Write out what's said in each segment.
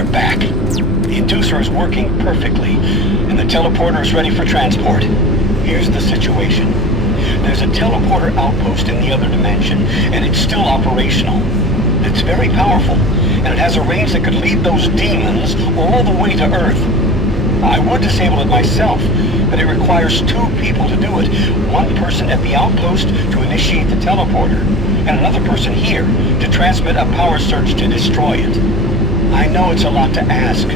You're back. The inducer is working perfectly, and the teleporter is ready for transport. Here's the situation. There's a teleporter outpost in the other dimension, and it's still operational. It's very powerful, and it has a range that could lead those demons all the way to Earth. I would disable it myself, but it requires 2 people to do it. One person at the outpost to initiate the teleporter, and another person here to transmit a power surge to destroy it. I know it's a lot to ask,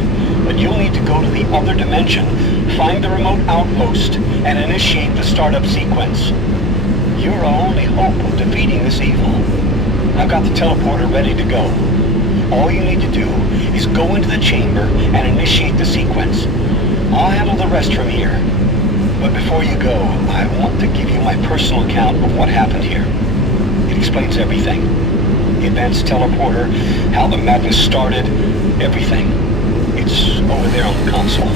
but you'll need to go to the other dimension, find the remote outpost, and initiate the startup sequence. You're our only hope of defeating this evil. I've got the teleporter ready to go. All you need to do is go into the chamber and initiate the sequence. I'll handle the rest from here. But before you go, I want to give you my personal account of what happened here. It explains everything. The advanced teleporter, how the madness started, everything. It's over there on the console.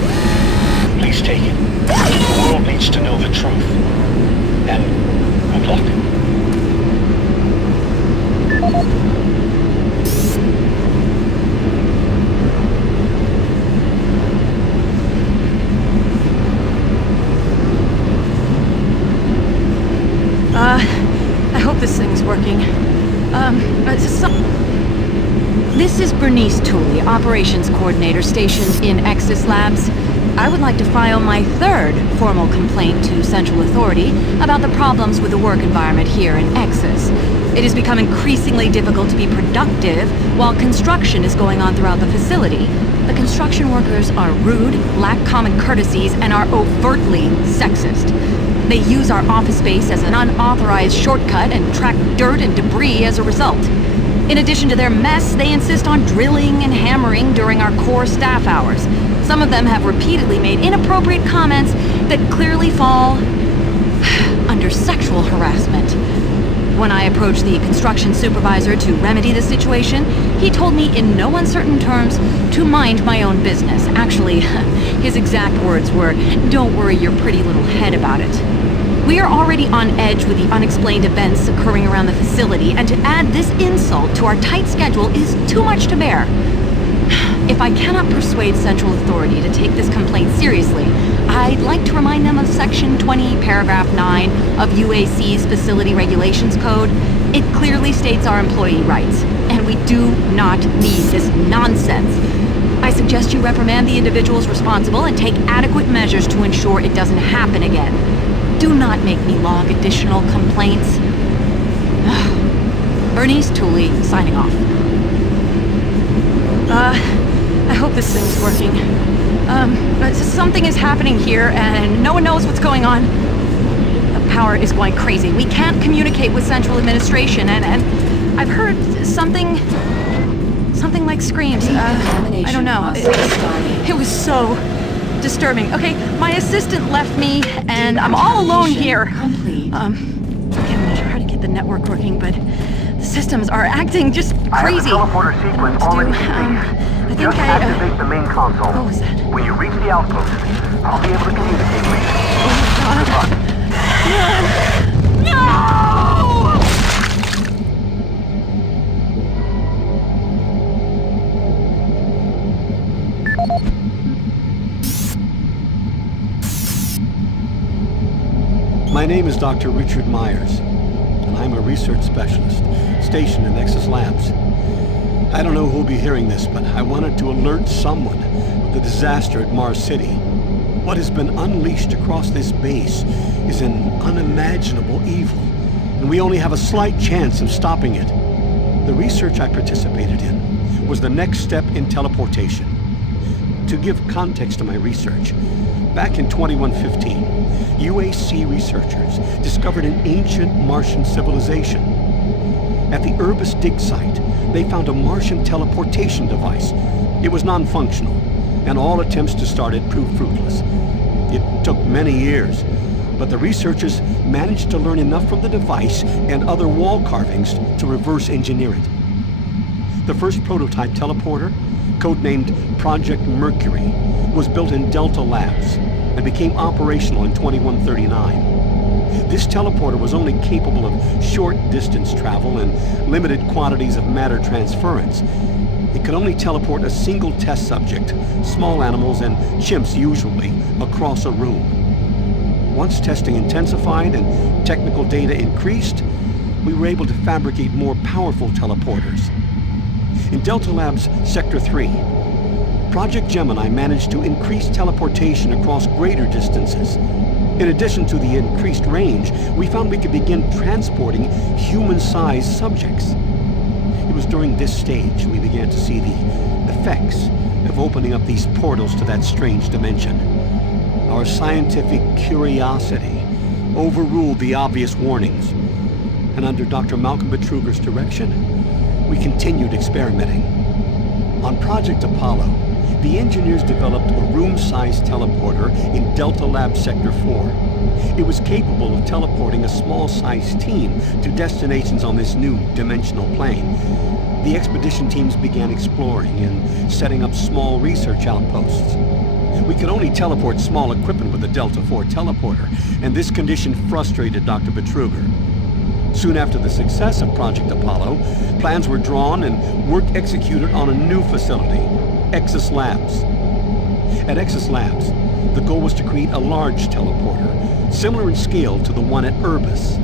Please take it. The world needs to know the truth. And good luck. I hope this thing's working. This is Bernice Tooley, Operations Coordinator stationed in Exis Labs. I would like to file my 3rd formal complaint to Central Authority about the problems with the work environment here in Exis. It has become increasingly difficult to be productive while construction is going on throughout the facility. The construction workers are rude, lack common courtesies, and are overtly sexist. They use our office space as an unauthorized shortcut and track dirt and debris as a result. In addition to their mess, they insist on drilling and hammering during our core staff hours. Some of them have repeatedly made inappropriate comments that clearly fall under sexual harassment. When I approached the construction supervisor to remedy the situation, he told me in no uncertain terms to mind my own business. Actually, his exact words were, "Don't worry your pretty little head about it." We are already on edge with the unexplained events occurring around the facility, and to add this insult to our tight schedule is too much to bear. If I cannot persuade Central Authority to take this complaint seriously, I'd like to remind them of Section 20, Paragraph 9 of UAC's Facility Regulations Code. It clearly states our employee rights, and we do not need this nonsense. I suggest you reprimand the individuals responsible and take adequate measures to ensure it doesn't happen again. Do not make me log additional complaints. Bernice Tooley, signing off. I hope this thing's working. Something is happening here, and no one knows what's going on. The power is going crazy. We can't communicate with Central Administration, and I've heard something like screams. I don't know. It was so disturbing. Okay, my assistant left me, and I'm all alone here. I'm gonna try to get the network working, but the systems are acting just crazy. I have the teleporter sequence already complete. Just activate the main console. What was that? When you reach the outpost, I'll be able to communicate with you. Good luck. No! My name is Dr. Richard Myers, and I'm a research specialist stationed in Exis Labs. I don't know who'll be hearing this, but I wanted to alert someone of the disaster at Mars City. What has been unleashed across this base is an unimaginable evil, and we only have a slight chance of stopping it. The research I participated in was the next step in teleportation. To give context to my research, back in 2115, UAC researchers discovered an ancient Martian civilization. At the Urbis dig site, they found a Martian teleportation device. It was non-functional, and all attempts to start it proved fruitless. It took many years, but the researchers managed to learn enough from the device and other wall carvings to reverse engineer it. The first prototype teleporter, codenamed Project Mercury, was built in Delta Labs and became operational in 2139. This teleporter was only capable of short distance travel and limited quantities of matter transference. It could only teleport a single test subject, small animals and chimps usually, across a room. Once testing intensified and technical data increased, we were able to fabricate more powerful teleporters. In Delta Labs Sector 3, Project Gemini managed to increase teleportation across greater distances. In addition to the increased range, we found we could begin transporting human-sized subjects. It was during this stage we began to see the effects of opening up these portals to that strange dimension. Our scientific curiosity overruled the obvious warnings, and under Dr. Malcolm Betruger's direction, we continued experimenting. On Project Apollo, the engineers developed a room-sized teleporter in Delta Lab Sector 4. It was capable of teleporting a small-sized team to destinations on this new dimensional plane. The expedition teams began exploring and setting up small research outposts. We could only teleport small equipment with the Delta 4 teleporter, and this condition frustrated Dr. Betruger. Soon after the success of Project Apollo, plans were drawn and work executed on a new facility, Exus Labs. At Exus Labs, the goal was to create a large teleporter, similar in scale to the one at Urbis.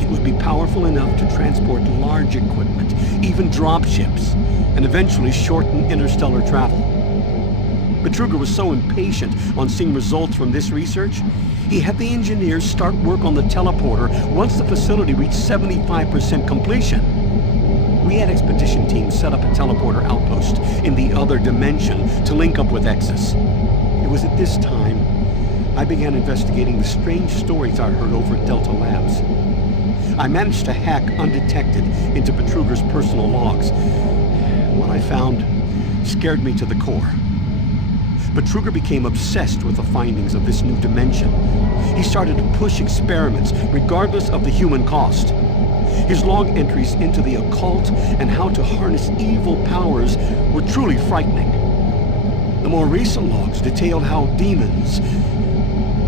It would be powerful enough to transport large equipment, even dropships, and eventually shorten interstellar travel. Betruger was so impatient on seeing results from this research, he had the engineers start work on the teleporter once the facility reached 75% completion. We had expedition teams set up a teleporter outpost in the other dimension to link up with Exus. It was at this time I began investigating the strange stories I heard over at Delta Labs. I managed to hack undetected into Betruger's personal logs. What I found scared me to the core. Betruger became obsessed with the findings of this new dimension. He started to push experiments regardless of the human cost. His log entries into the occult and how to harness evil powers were truly frightening. The more recent logs detailed how demons,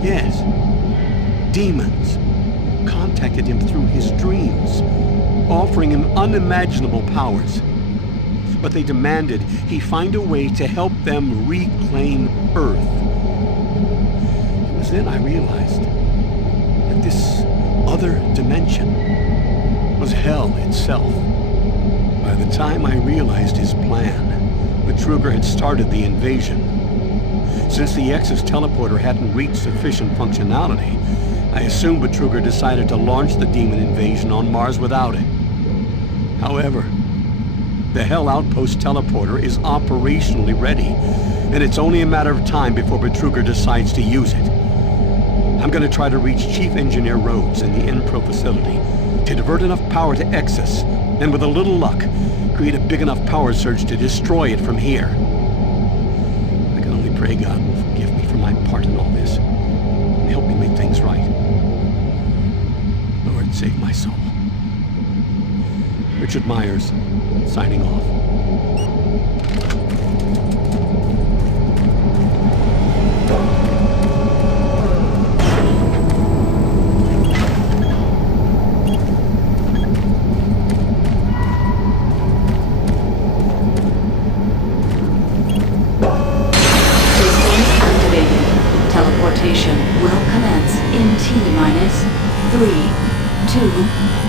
yes, demons, contacted him through his dreams, offering him unimaginable powers. But they demanded he find a way to help them reclaim Earth. It was then I realized that this other dimension was hell itself. By the time I realized his plan, Betruger had started the invasion. Since the Exus teleporter hadn't reached sufficient functionality, I assumed Betruger decided to launch the demon invasion on Mars without it. However, the Hell Outpost teleporter is operationally ready, and it's only a matter of time before Betruger decides to use it. I'm going to try to reach Chief Engineer Rhodes in the Enpro facility to divert enough power to Exus, and with a little luck, create a big enough power surge to destroy it from here. I can only pray God will forgive me for my part in all this, and help me make things right. Lord, save my soul. Richard Myers, signing off. Teleportation will commence in T-minus 3, 2, 1.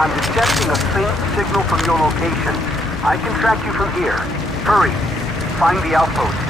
I'm detecting a faint signal from your location. I can track you from here. Hurry. Find the outpost.